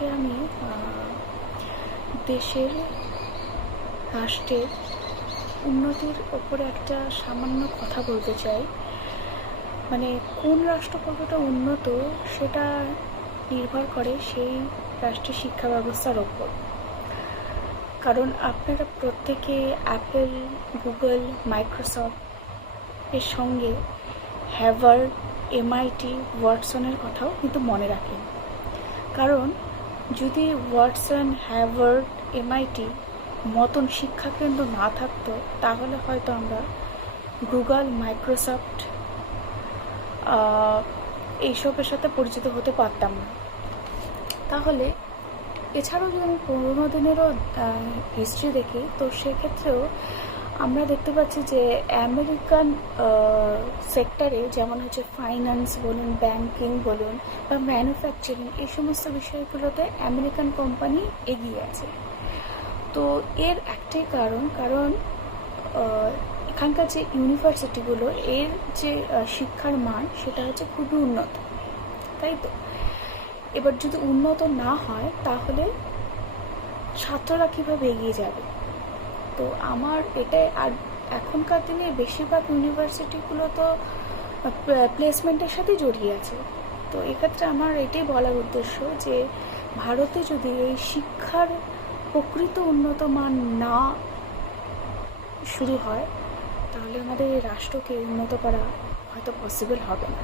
আজকে আমি দেশের রাষ্ট্রের উন্নতির ওপরে একটা সামান্য কথা বলতে চাই। মানে কোন রাষ্ট্র কতটা উন্নত সেটা নির্ভর করে সেই রাষ্ট্রের শিক্ষা ব্যবস্থার ওপর। কারণ আপনারা প্রত্যেকে অ্যাপেল, গুগল, মাইক্রোসফট এর সঙ্গে হ্যাভার্ড, এমআইটি, ওয়াটসনের কথাও কিন্তু মনে রাখেন। কারণ যদি ওয়াটসন, হ্যাভার্ড, এমআইটি মতন শিক্ষাকেন্দ্র না থাকতো তাহলে হয়তো আমরা গুগল, মাইক্রোসফট এইসবের সাথে পরিচিত হতে পারতাম না। তাহলে এছাড়াও যদি আমি পুরোনো দিনেরও হিস্ট্রি দেখি, তো সেক্ষেত্রেও আমরা দেখতে পাচ্ছি যে আমেরিকান সেক্টরে যেমন হচ্ছে ফাইন্যান্স বলুন, ব্যাংকিং বলুন বা ম্যানুফ্যাকচারিং, এই সমস্ত বিষয়গুলোতে আমেরিকান কোম্পানি এগিয়ে আছে। তো এর একটাই কারণ এখানকার যে ইউনিভার্সিটিগুলো, এর যে শিক্ষার মান সেটা হচ্ছে খুবই উন্নত, তাই তো? এবার যদি উন্নত না হয় তাহলে ছাত্ররা কীভাবে এগিয়ে যাবে? তো আমার এটাই। আর এখনকার দিনে বেশিরভাগ ইউনিভার্সিটিগুলো তো প্লেসমেন্টের সাথে জড়িয়ে আছে। তো এক্ষেত্রে আমার এটাই বলার উদ্দেশ্য যে ভারতে যদি এই শিক্ষার প্রকৃত উন্নত মান না শুরু হয় তাহলে আমাদের এই রাষ্ট্রকে উন্নত করা হয়তো পসিবল হবে না।